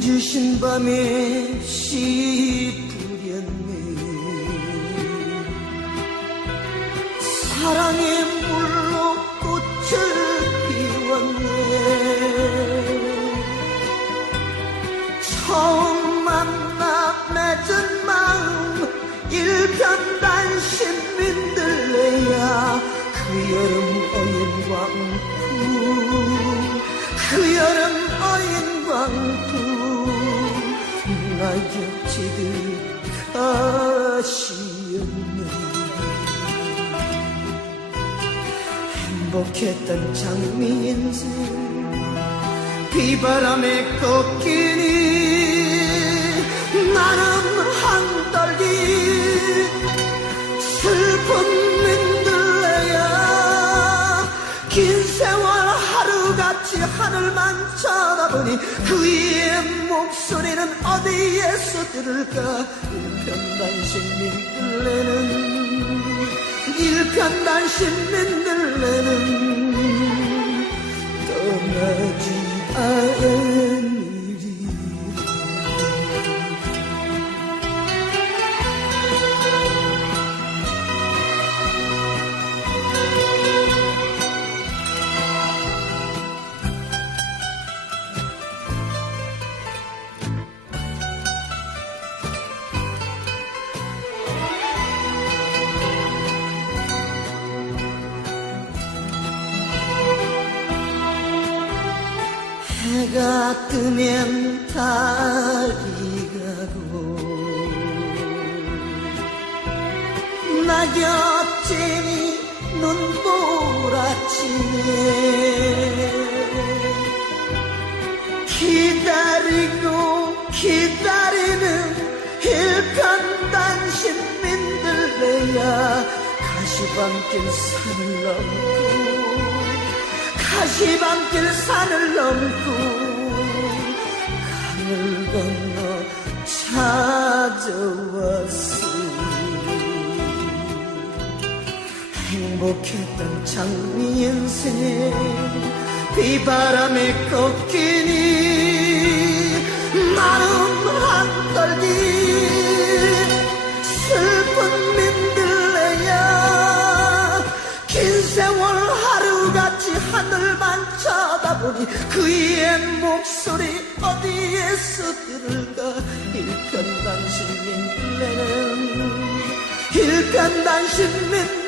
지친 밤에 씨 부렸네. 사랑의 물로 꽃을 피웠네. 처음 만나 맺은 마음 일편단심 민들레야. 그 여름 어인 광풍 그 여름 어인 광풍 가시었네. 행복했던 장미 인생 비바람에 꺾이니 하늘만 쳐다보니 그의 목소리는 어디에서 들을까? 일편단심 민들레는 일편단심 민들레는 해가 뜨면 달이 가고. 낙엽진이 눈보라치네. 기다리고 기다리는 일편단심 민들레야. 가시방길 산을 넘고 가시방길 산을 넘고 강을 건너 찾아왔어 행복했던 장미 인생 비바람에 꺾이니 나는 한떨기 슬픈 민들레야 긴 세월 하늘만 쳐다보니 그의 목소리 어디에서 들을까? 일편단심 민들레는 일편단심 민들레는